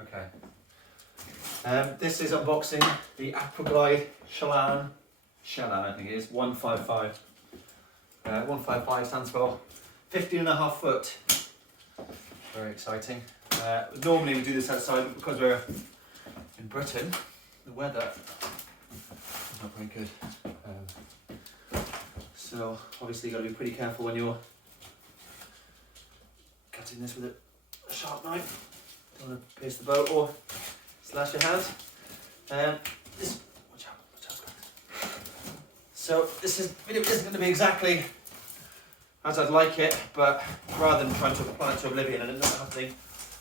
Okay. This is unboxing the Aquaglide Chelan, I think it is, 155. 155 stands for 15.5 foot. Very exciting. Normally we do this outside, but because we're in Britain, the weather is not very good. So obviously you've got to be pretty careful when you're cutting this with a sharp knife. Don't want to pierce the boat or slash your hand. Watch out, guys. So this video isn't going to be exactly as I'd like it, but rather than trying to apply it to oblivion and it not happening,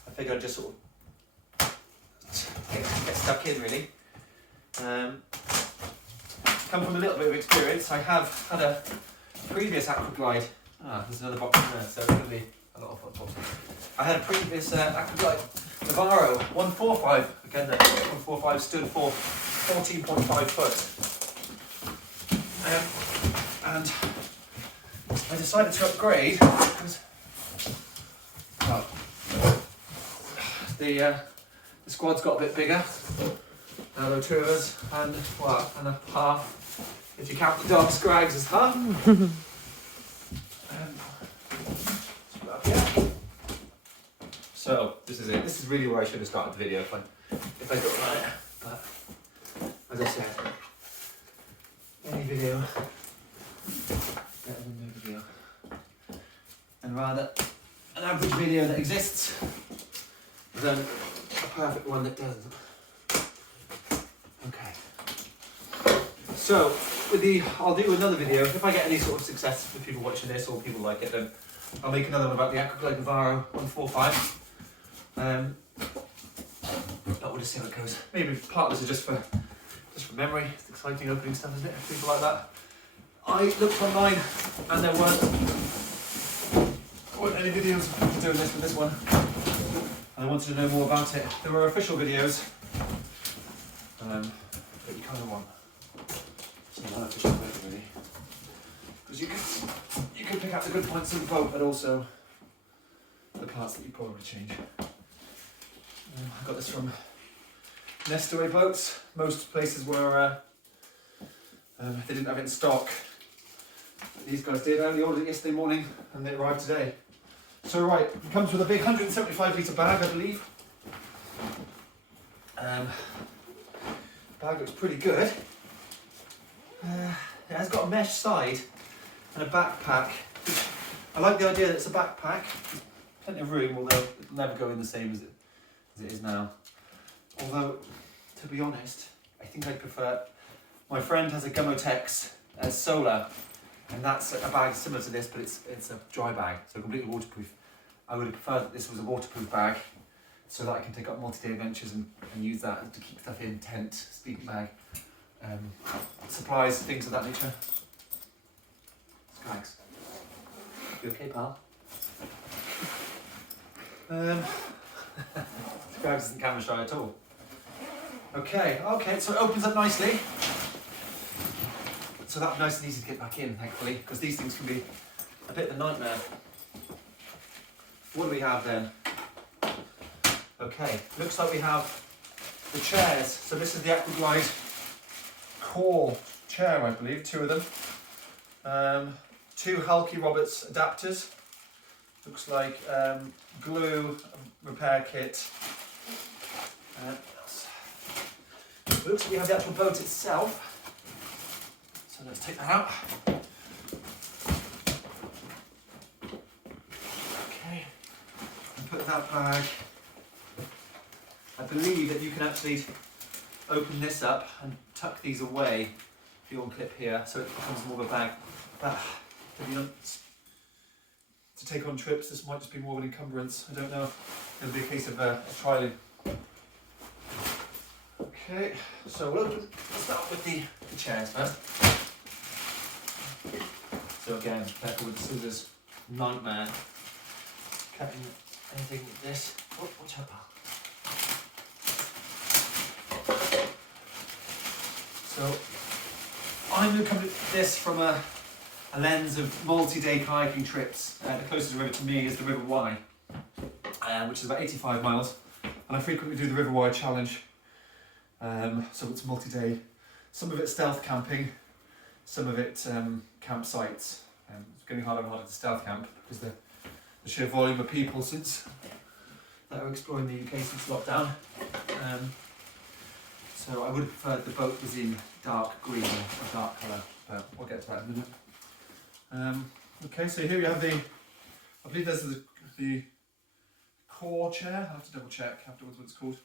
I figured I'd just sort of get stuck in really. Come from a little bit of experience. I have had a previous Aquaglide. There's another box in there, so it's going to be a lot of football. I had a previous Aquaglide Navarro 145. Again, that 145 stood for 14.5 foot. And I decided to upgrade because the squad's got a bit bigger. Now there are two of us and a half, if you count the dog Scrags as half. So this is it. This is really where I should have started the video if I got it right. But as I said, any video better than no video. And rather an average video that exists than a perfect one that doesn't. Okay. So I'll do another video. If I get any sort of success with people watching this or people like it, then I'll make another one about the Aquaglide Navarro 145. But we'll just see how it goes. Maybe part of this is just for memory. It's exciting opening stuff, isn't it? People like that. I looked online and there weren't any videos of people doing this with this one. And I wanted to know more about it. There were official videos that you kind of want. So unofficial version really. Because you can pick out the good points of the boat, but also the parts that you probably change. I got this from Nestaway Boats. Most places were they didn't have it in stock. But these guys did. I only ordered it yesterday morning and they arrived today. So right, it comes with a big 175 litre bag, I believe. Bag looks pretty good. It has got a mesh side and a backpack. I like the idea that it's a backpack. There's plenty of room, although it'll never go in the same as it is now. Although, to be honest, I think I'd prefer. My friend has a Gumotex Solar, and that's a bag similar to this, but it's a dry bag, so completely waterproof. I would have preferred that this was a waterproof bag, so that I can take up multi-day adventures and use that to keep stuff in, tent, sleeping bag, supplies, things of that nature. Scrags. You okay, pal? Scrags isn't camera shy at all. Okay, so it opens up nicely. So that's nice and easy to get back in, thankfully, because these things can be a bit of a nightmare. What do we have then? Okay, looks like we have the chairs. So this is the Aquaglide core chair, I believe, two of them. Two Halky Roberts adapters. Looks like glue, repair kit. It looks like we have the actual boat itself. So let's take that out. Okay, and put that bag. I believe that you can actually open this up and tuck these away. The old clip here, so it becomes more of a bag. But if you don't to take on trips, this might just be more of an encumbrance. I don't know. It'll be a case of trialing. Okay, so we'll start with the chairs first. So again, careful with the scissors. Nightmare. Cutting anything with this. Oh, watch out, pal. So I'm going to come at this from a lens of multi-day kayaking trips. The closest river to me is the River Wye, which is about 85 miles. And I frequently do the River Wide Challenge, so it's multi-day. Some of it stealth camping, some of it campsites. It's getting harder and harder to stealth camp because the sheer volume of people that are exploring the UK since lockdown. So I would have preferred the boat was in dark green or a dark colour, but we'll get to that in a minute. Okay, so here we have I believe there's the core chair. I'll have to double check afterwards what it's called.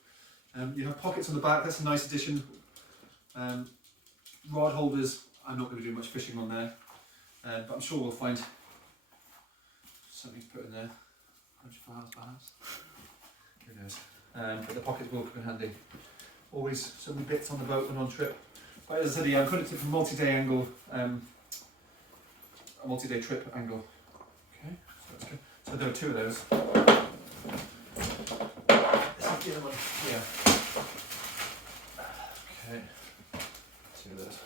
You have pockets on the back, that's a nice addition. Rod holders, I'm not going to do much fishing on there, but I'm sure we'll find something to put in there. Perhaps. Who knows? But the pockets will come in handy. Always so many bits on the boat when on trip. But as I said, yeah, I'm putting it from a multi-day angle, a multi-day trip angle. Okay, so that's good. So there are two of those. This is the other one here. Okay, two of those.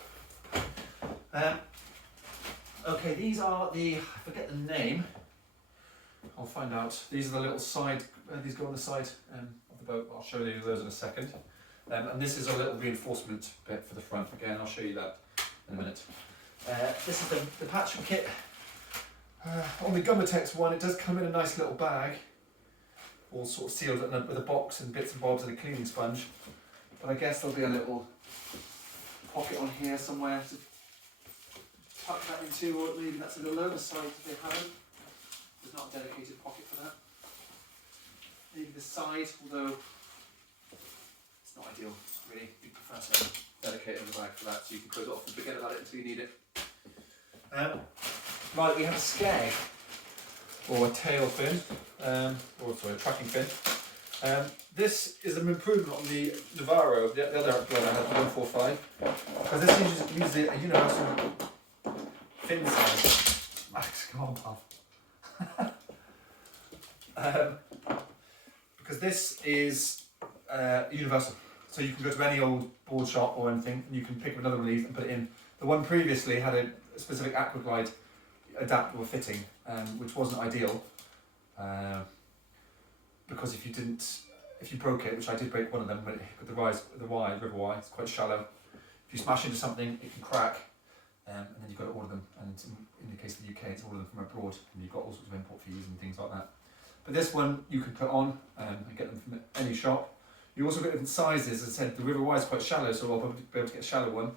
Okay, these are I forget the name. I'll find out. These are the little side, these go on the side of the boat. I'll show you those in a second. And this is a little reinforcement bit for the front. Again, I'll show you that in a minute. This is the patch kit. On the Gummatex one, it does come in a nice little bag, all sort of sealed with a box and bits and bobs and a cleaning sponge. But I guess there'll be a little pocket on here somewhere to tuck that into, or maybe that's a little oversized if they haven't. There's not a dedicated pocket for that. Maybe the side, although it's not ideal, really. You prefer to dedicate a bag for that so you can close it off and forget about it until you need it. Right, we have a skeg, or a tail fin, or sorry, a tracking fin. This is an improvement on the Navarro, the other one I had, the 145, because this uses a universal fin size. Max, come on, pal. Because this is universal, so you can go to any old board shop or anything, and you can pick up another one of these and put it in. The one previously had a specific Aquaglide adaptable fitting, which wasn't ideal, because if you broke it, which I did break one of them, but with the River Wye, it's quite shallow. If you smash into something, it can crack, and then you've got to order them. And in the case of the UK, it's order them from abroad, and you've got all sorts of import fees and things like that. But this one you can put on and get them from any shop. You also get different sizes. As I said, the River Wye is quite shallow, so I'll probably be able to get a shallow one.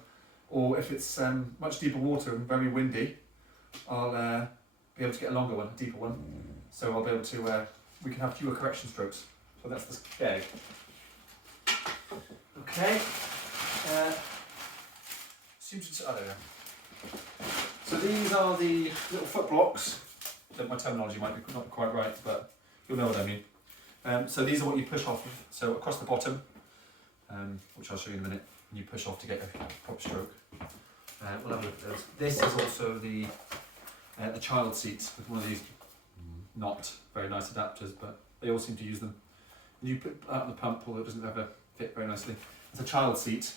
Or if it's much deeper water and very windy, I'll be able to get a longer one, a deeper one. So I'll be able to, we can have fewer correction strokes. So that's the skeg. Okay. So these are the little foot blocks. My terminology might be not quite right, but you'll know what I mean. So these are what you push off of. So across the bottom, which I'll show you in a minute, and you push off to get a proper stroke. We'll have a look at those. This is also the child seat with one of these not very nice adapters, but they all seem to use them. And you put that on the pump, although it doesn't ever fit very nicely. It's a child seat,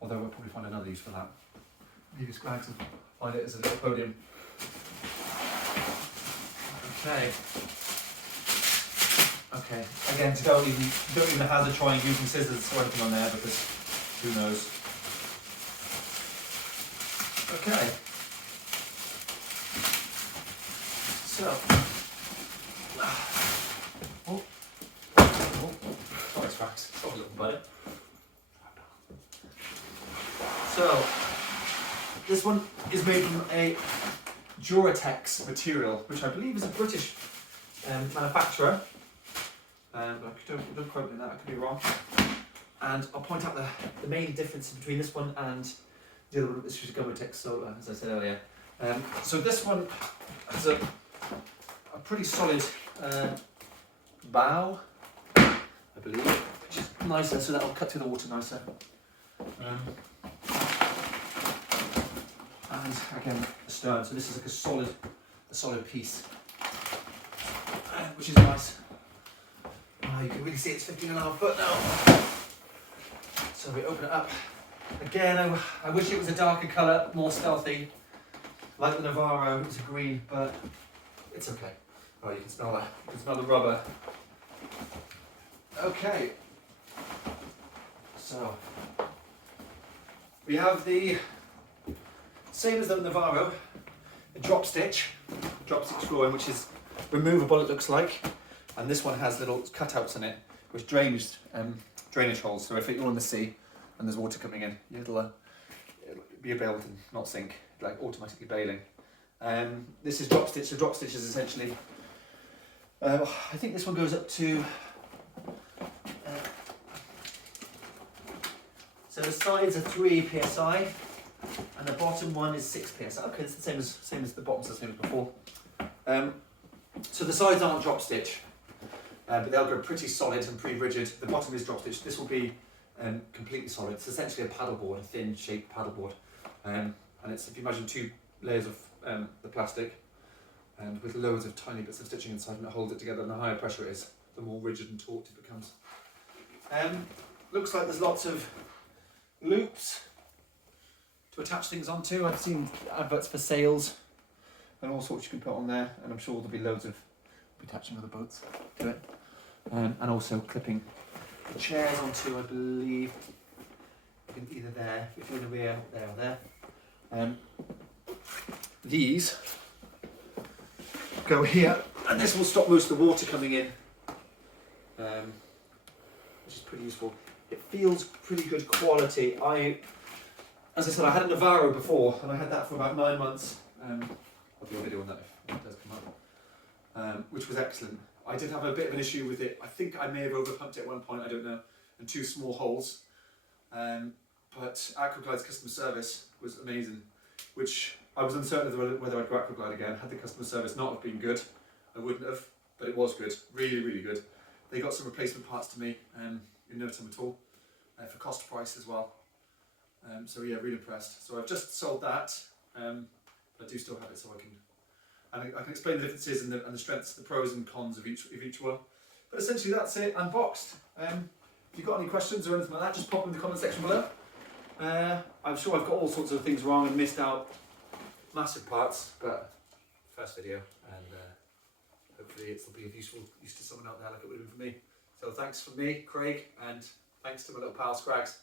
although we'll probably find another use for that. Maybe it's glad to find it as a little podium. Okay. Okay. Again, you don't even hazard trying using scissors or anything on there, because who knows. Okay. So. Sorry, Strax. Sorry, little buddy. So, this one is made from a Duratex material, which I believe is a British manufacturer. Don't quote me on that, I could be wrong. And I'll point out the main difference between this one and the other one, which is a Gummatex Solar, as I said earlier. So this one has a pretty solid bow, I believe, which is nicer, so that'll cut through the water nicer. And again, a stern, so this is like a solid piece, which is nice. Oh, you can really see it's 15.5 foot now. So we open it up. Again, I wish it was a darker colour, more stealthy, like the Navarro. It's a green, but it's okay. Oh, you can smell that. You can smell the rubber. Okay, so we have the same as the Navarro, a drop stitch flooring, which is removable, it looks like, and this one has little cutouts in it with drainage holes, so if you're on the sea and there's water coming in, it'll be able to not sink, like automatically bailing. This is drop stitch. The drop stitch is essentially, I think this one goes up to, so the sides are 3 psi and the bottom one is 6 psi. Okay, it's the same as the bottom's the same as before. So the sides aren't drop stitch, but they'll go pretty solid and pretty rigid. The bottom is drop stitch. This will be completely solid. It's essentially a paddleboard, a thin shaped paddleboard, and it's, if you imagine 2 layers of the plastic and with loads of tiny bits of stitching inside, and it holds it together, and the higher pressure it is, the more rigid and taut it becomes. Looks like there's lots of loops to attach things onto. I've seen adverts for sails and all sorts you can put on there, and I'm sure there'll be loads of attaching other boats to it, and also clipping the chairs onto, I believe, either there, if you're in the rear, there or there. These go here, and this will stop most of the water coming in, which is pretty useful. It feels pretty good quality. As I said, I had a Navarro before, and I had that for about 9 months. I'll do a video on that if it does come up, which was excellent. I did have a bit of an issue with it. I think I may have overpumped it at one point, I don't know, and 2 small holes. But Aquaglide's customer service was amazing, which I was uncertain of whether I'd go Aquaglide again. Had the customer service not have been good, I wouldn't have, but it was good, really, really good. They got some replacement parts to me in no time at all, for cost price as well. So yeah, really impressed. So I've just sold that, but I do still have it, so I can explain the differences and the strengths, the pros and cons of each one. But essentially that's it, unboxed. If you've got any questions or anything like that, just pop them in the comment section below. I'm sure I've got all sorts of things wrong and missed out massive parts, but first video, and hopefully it'll be of use to someone out there like it would have been for me. So thanks from me, Craig, and thanks to my little pal Scrags.